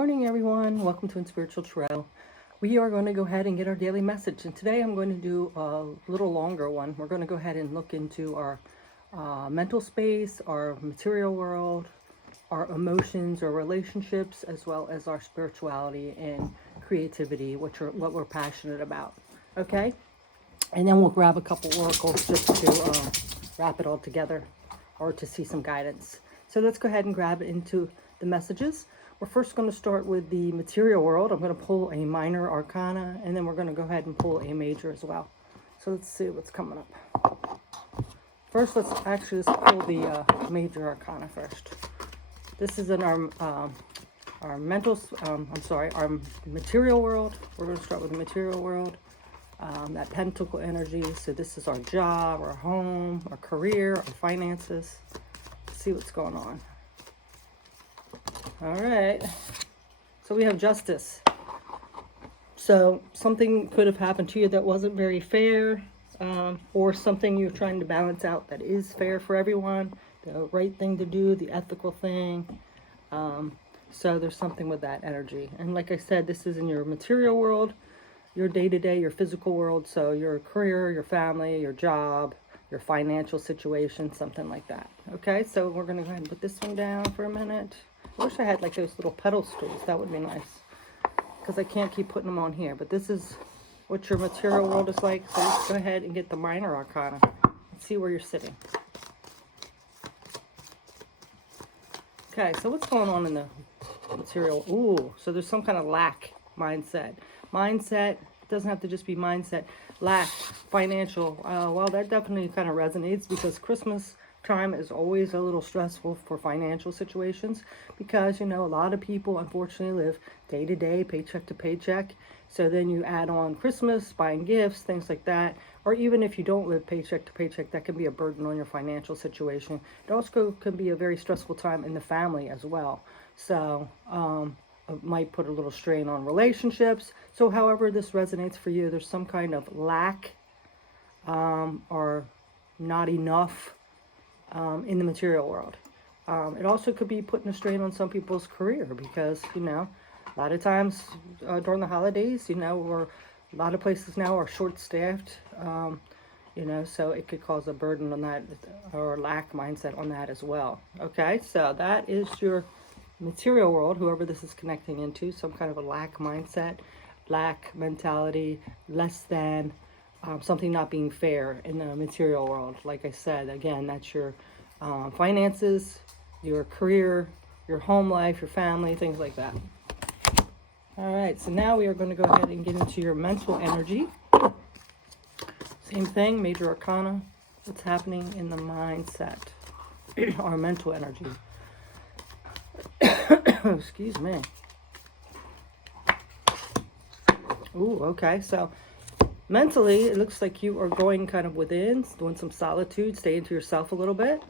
morning, everyone. Welcome to Spiritual Trail. We are going to go ahead and get our daily message. And today I'm going to do a little longer one. We're going to go ahead and look into our mental space, our material world, our emotions or relationships, as well as our spirituality and creativity, what we're passionate about. Okay? And then we'll grab a couple oracles just to wrap it all together or to see some guidance. So let's go ahead and grab into the messages. We're first going to start with the material world. I'm going to pull a minor arcana, and then we're going to go ahead and pull a major as well. So let's see what's coming up. First, let's pull the major arcana first. This is in our our material world. We're going to start with the material world. That pentacle energy. So this is our job, our home, our career, our finances. Let's see what's going on. All right, so we have justice. So something could have happened to you that wasn't very fair, or something you're trying to balance out that is fair for everyone, the right thing to do, the ethical thing. So there's something with that energy. And like I said, this is in your material world, your day-to-day, your physical world. So your career, your family, your job, your financial situation, something like that. Okay, so we're going to go ahead and put this one down for a minute. I wish I had like those little pedal stools. That would be nice, because I can't keep putting them on here. But this is what your material world is like. So let's go ahead and get the minor arcana and see where you're sitting. Okay, so what's going on in the material? Ooh, so there's some kind of lack mindset. Mindset doesn't have to just be mindset. Lack, financial. Well, that definitely kind of resonates, because Christmas time is always a little stressful for financial situations, because, you know, a lot of people unfortunately live day to day, paycheck to paycheck. So then you add on Christmas, buying gifts, things like that. Or even if you don't live paycheck to paycheck, that can be a burden on your financial situation. It also can be a very stressful time in the family as well. So it might put a little strain on relationships. So however this resonates for you, there's some kind of lack or not enough in the material world. It also could be putting a strain on some people's career, because, you know, a lot of times during the holidays, you know, or a lot of places now are short-staffed, you know, so it could cause a burden on that, or lack mindset on that as well. Okay, so that is your material world, whoever this is connecting into, some kind of a lack mindset, lack mentality, less than, something not being fair in the material world. Like I said, again, that's your finances, your career, your home life, your family, things like that. All right, so now we are going to go ahead and get into your mental energy. Same thing, major arcana. What's happening in the mindset, our mental energy. Excuse me. Ooh, okay, so mentally, it looks like you are going kind of within, doing some solitude, staying to yourself a little bit.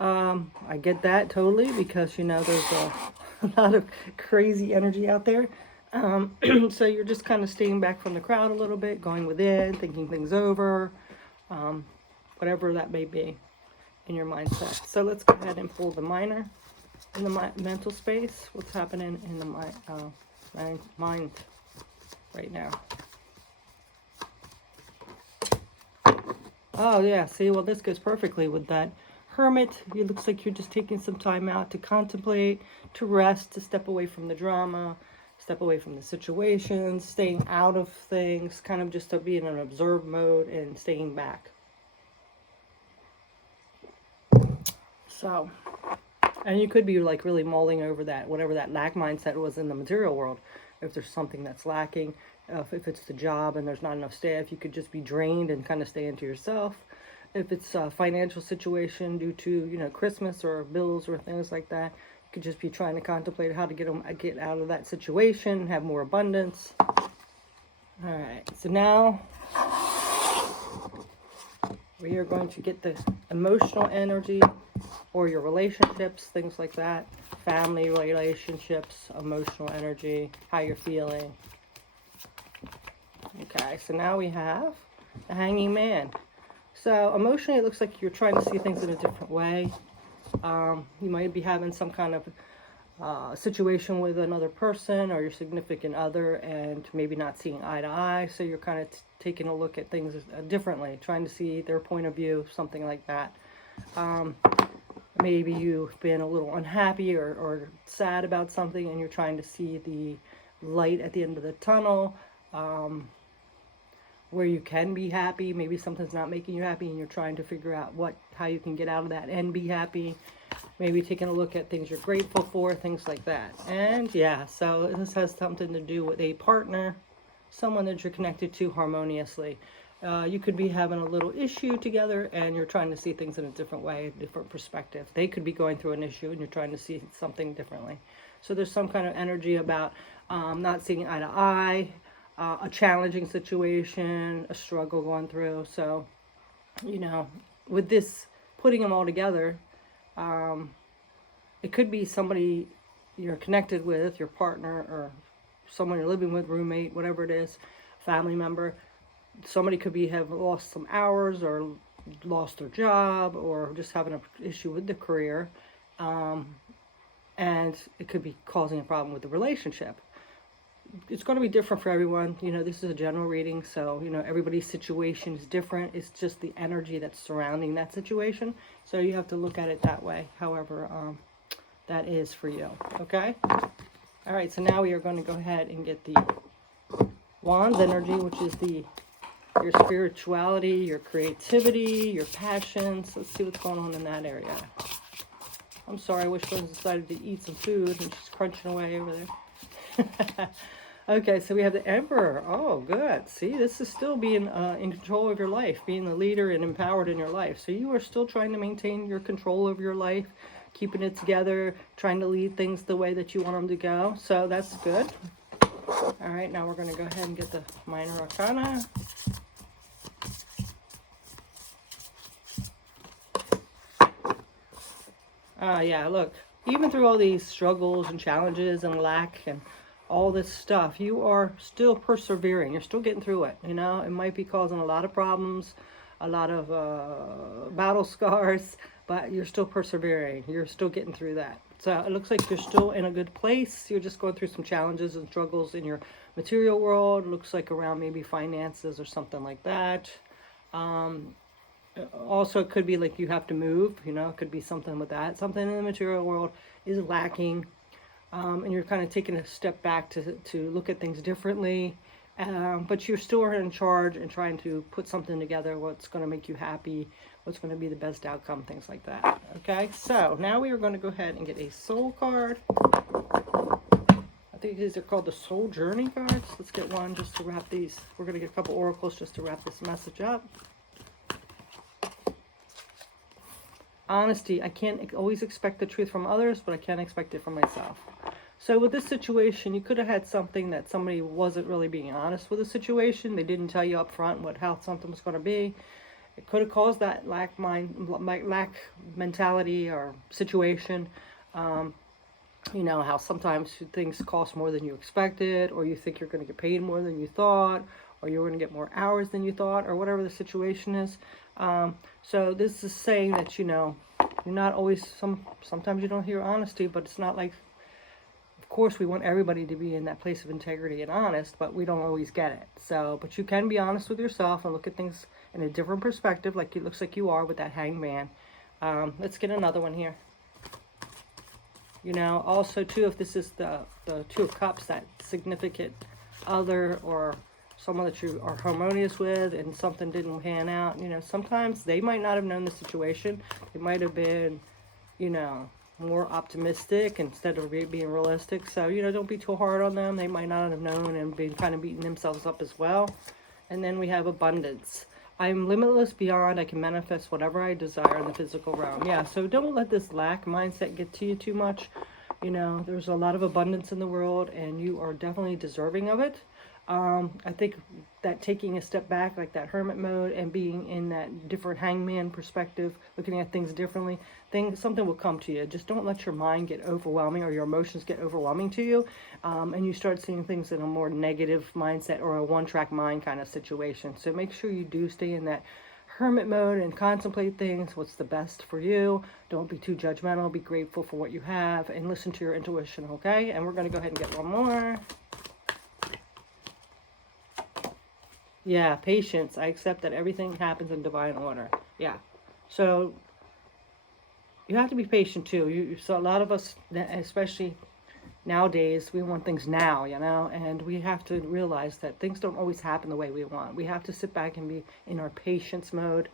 I get that totally, because, you know, there's a lot of crazy energy out there. So you're just kind of staying back from the crowd a little bit, going within, thinking things over, whatever that may be in your mindset. So let's go ahead and pull the minor in the mental space. What's happening in the mind right now? Oh, yeah. See, well, this goes perfectly with that hermit. It looks like you're just taking some time out to contemplate, to rest, to step away from the drama, step away from the situations, staying out of things, kind of just to be in an observe mode and staying back. So, and you could be like really mulling over that, whatever that lack mindset was in the material world. If there's something that's lacking, if it's the job and there's not enough staff, you could just be drained and kind of stay into yourself. If it's a financial situation due to, you know, Christmas or bills or things like that, you could just be trying to contemplate how to get out of that situation, have more abundance. All right, so now we are going to get the emotional energy, or your relationships, things like that, family relationships, emotional energy, how you're feeling. Okay, so now we have the Hanging Man. So emotionally, it looks like you're trying to see things in a different way. You might be having some kind of situation with another person or your significant other, and maybe not seeing eye to eye. So you're kind of taking a look at things differently, trying to see their point of view, something like that. Maybe you've been a little unhappy or sad about something, and you're trying to see the light at the end of the tunnel, where you can be happy. Maybe something's not making you happy, and you're trying to figure out how you can get out of that and be happy. Maybe taking a look at things you're grateful for, things like that. And yeah, so this has something to do with a partner, someone that you're connected to harmoniously. You could be having a little issue together, and you're trying to see things in a different way, a different perspective. They could be going through an issue, and you're trying to see something differently. So there's some kind of energy about not seeing eye to eye, a challenging situation, a struggle going through. So, with this, putting them all together, it could be somebody you're connected with, your partner, or someone you're living with, roommate, whatever it is, family member. Somebody could have lost some hours, or lost their job, or just having an issue with the career, and it could be causing a problem with the relationship. It's going to be different for everyone. This is a general reading, so everybody's situation is different. It's just the energy that's surrounding that situation. So you have to look at it that way, however that is for you. Okay? All right, so now we are going to go ahead and get the Wands energy, which is your spirituality, your creativity, your passions. Let's see what's going on in that area. I'm sorry, I wish Rose decided to eat some food, and she's crunching away over there. Okay, so we have the Emperor. Oh, good. See, this is still being in control of your life, being the leader and empowered in your life. So you are still trying to maintain your control of your life, keeping it together, trying to lead things the way that you want them to go. So that's good. All right, now we're going to go ahead and get the Minor Arcana. Yeah, look, even through all these struggles and challenges and lack and all this stuff, you are still persevering. You're still getting through it. It might be causing a lot of problems, a lot of battle scars, but you're still persevering. You're still getting through that. So it looks like you're still in a good place. You're just going through some challenges and struggles in your material world. It looks like around maybe finances or something like that. Also, it could be like you have to move. It could be something with that. Something in the material world is lacking. And you're kind of taking a step back to look at things differently, but you're still in charge and trying to put something together, what's going to make you happy, what's going to be the best outcome, things like that. Okay, so now we are going to go ahead and get a soul card. I think these are called the soul journey cards. Let's get one just to wrap these. We're going to get a couple oracles just to wrap this message up. Honesty. I can't always expect the truth from others, but I can expect it from myself. So with this situation, you could have had something that somebody wasn't really being honest with the situation. They didn't tell you up front how something was going to be. It could have caused that lack mentality or situation. How sometimes things cost more than you expected, or you think you're going to get paid more than you thought, or you're going to get more hours than you thought, or whatever the situation is. So this is saying that, you're not always, sometimes you don't hear honesty, but it's not like, of course we want everybody to be in that place of integrity and honest, but we don't always get it. So, but you can be honest with yourself and look at things in a different perspective, like it looks like you are with that Hangman. Let's get another one here. Also too, if this is the Two of Cups, that significant other or someone that you are harmonious with and something didn't pan out, sometimes they might not have known the situation. They might have been, more optimistic instead of being realistic. So, don't be too hard on them. They might not have known and been kind of beating themselves up as well. And then we have abundance. I'm limitless beyond. I can manifest whatever I desire in the physical realm. Yeah, so don't let this lack mindset get to you too much. There's a lot of abundance in the world, and you are definitely deserving of it. I think that taking a step back, like that hermit mode, and being in that different Hangman perspective, looking at things differently, something will come to you. Just don't let your mind get overwhelming or your emotions get overwhelming to you, and you start seeing things in a more negative mindset or a one-track mind kind of situation. So make sure you do stay in that hermit mode and contemplate things, what's the best for you. Don't be too judgmental. Be grateful for what you have and listen to your intuition, okay? And we're going to go ahead and get one more. Yeah, patience. I accept that everything happens in divine order. Yeah. So you have to be patient too. So a lot of us, especially nowadays, we want things now, you know, and we have to realize that things don't always happen the way we want. We have to sit back and be in our patience mode,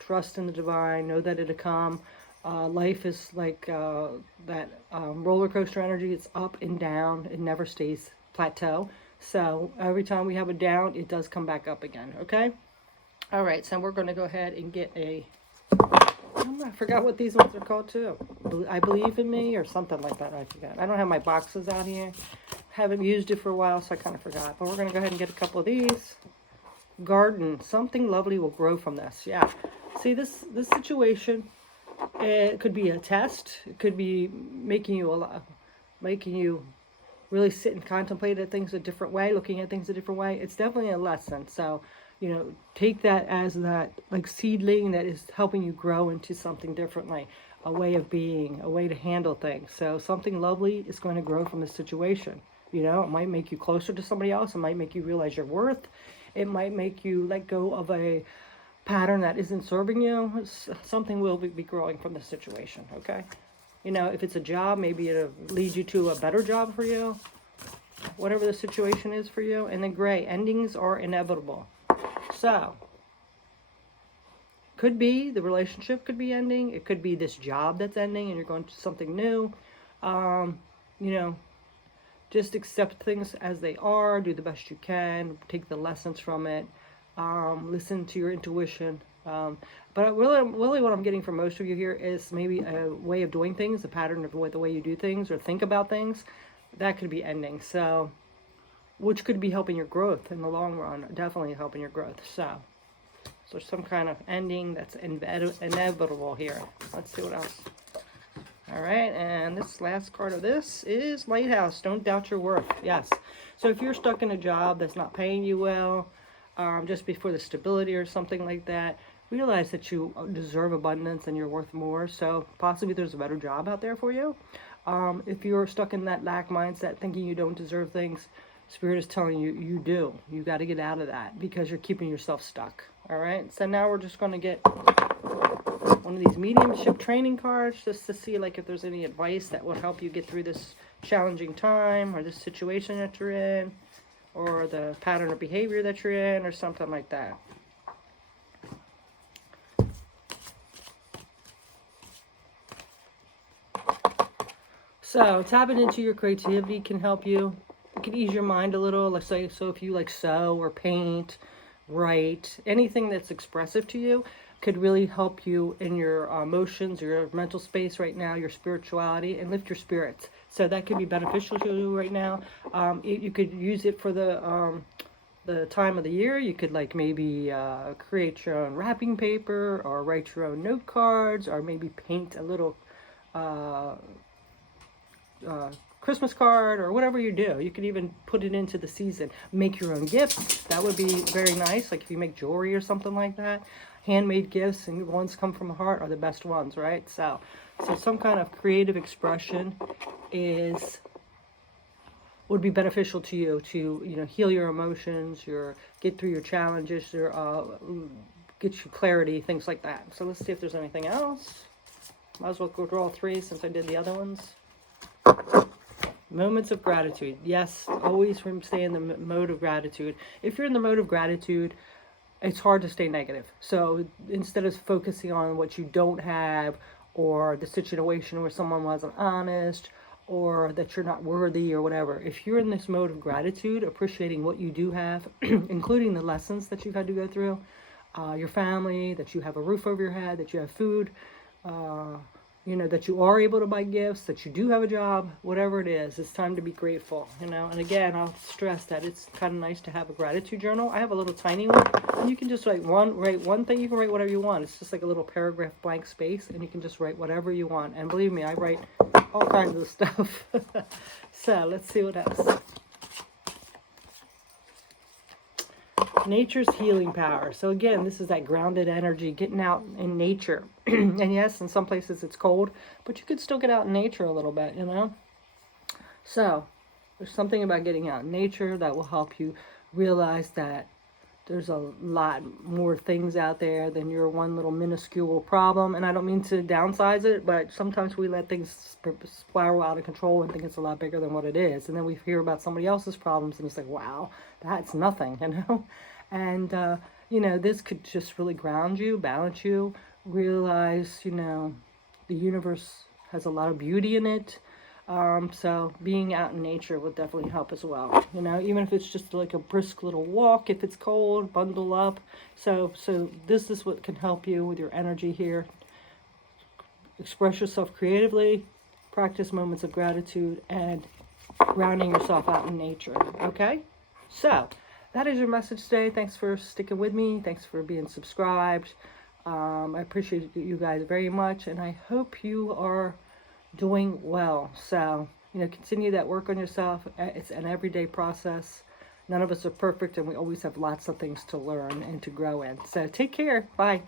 trust in the divine, know that it'll come. Life is like that roller coaster energy. It's up and down. It never stays plateau. So every time we have a down, it does come back up again, okay? All right, so we're going to go ahead and get I forgot what these ones are called too. I Believe in Me or something like that. I forgot. I don't have my boxes out here. Haven't used it for a while, so I kind of forgot. But we're going to go ahead and get a couple of these. Garden. Something lovely will grow from this. Yeah. See, this situation, it could be a test. It could be making you really sit and contemplate at things a different way, looking at things a different way. It's definitely a lesson. So, you know, take that as that like seedling that is helping you grow into something differently, a way of being, a way to handle things. So something lovely is going to grow from this situation. You know, it might make you closer to somebody else. It might make you realize your worth. It might make you let go of a pattern that isn't serving you. Something will be growing from this situation, okay? You know, if it's a job, maybe it'll lead you to a better job for you, whatever the situation is for you. And then gray, endings are inevitable. So, could be the relationship could be ending. It could be this job that's ending and you're going to something new. You know, just accept things as they are. Do the best you can. Take the lessons from it. Listen to your intuition. But really what I'm getting from most of you here is maybe a way of doing things, a pattern of the way you do things or think about things. That could be ending. So, which could be helping your growth in the long run, definitely helping your growth. So some kind of ending that's inevitable here. Let's see what else. All right, and this last card of this is Lighthouse. Don't doubt your worth. Yes. So if you're stuck in a job that's not paying you well, just before the stability or something like that, realize that you deserve abundance and you're worth more. So possibly there's a better job out there for you. If you're stuck in that lack mindset, thinking you don't deserve things, Spirit is telling you, you do. You got to get out of that because you're keeping yourself stuck. All right. So now we're just going to get one of these mediumship training cards just to see like if there's any advice that will help you get through this challenging time or this situation that you're in or the pattern of behavior that you're in or something like that. So tapping into your creativity can help you. It can ease your mind a little. Let's say, so if you like sew or paint, write, anything that's expressive to you could really help you in your emotions, your mental space right now, your spirituality, and lift your spirits. So that could be beneficial to you right now. You could use it for the time of the year. You could like maybe create your own wrapping paper or write your own note cards or maybe paint a little Christmas card or whatever you do. You could even put it into the season. Make your own gifts. That would be very nice. Like if you make jewelry or something like that. Handmade gifts and ones come from the heart are the best ones, right? So some kind of creative expression would be beneficial to you to, you know, heal your emotions, get through your challenges, get you clarity, things like that. So let's see if there's anything else. Might as well go draw 3 since I did the other ones. Moments of gratitude. Yes, always stay in the mode of gratitude. If you're in the mode of gratitude, it's hard to stay negative. So instead of focusing on what you don't have or the situation where someone wasn't honest or that you're not worthy or whatever, if you're in this mode of gratitude, appreciating what you do have, including the lessons that you've had to go through, your family, that you have a roof over your head, that you have food, you know, that you are able to buy gifts, that you do have a job, whatever it is, it's time to be grateful, you know. And again, I'll stress that it's kind of nice to have a gratitude journal. I have a little tiny one, and you can just write one thing. You can write whatever you want. It's just like a little paragraph blank space, and you can just write whatever you want. And believe me, I write all kinds of stuff. So let's see what else. Nature's healing power. So again, this is that grounded energy, getting out in nature. And yes, in some places it's cold, but you could still get out in nature a little bit, you know? So there's something about getting out in nature that will help you realize that there's a lot more things out there than your one little minuscule problem. And I don't mean to downsize it, but sometimes we let things spiral out of control and think it's a lot bigger than what it is. And then we hear about somebody else's problems and it's like, wow, that's nothing, you know? And, you know, this could just really ground you, balance you, realize, you know, the universe has a lot of beauty in it. So being out in nature will definitely help as well. You know, even if it's just like a brisk little walk, if it's cold, bundle up. So this is what can help you with your energy here. Express yourself creatively, practice moments of gratitude, and grounding yourself out in nature. Okay? So that is your message today. Thanks for sticking with me. Thanks for being subscribed. I appreciate you guys very much, and I hope you are doing well. So, you know, continue that work on yourself. It's an everyday process. None of us are perfect, and we always have lots of things to learn and to grow in. So take care. Bye.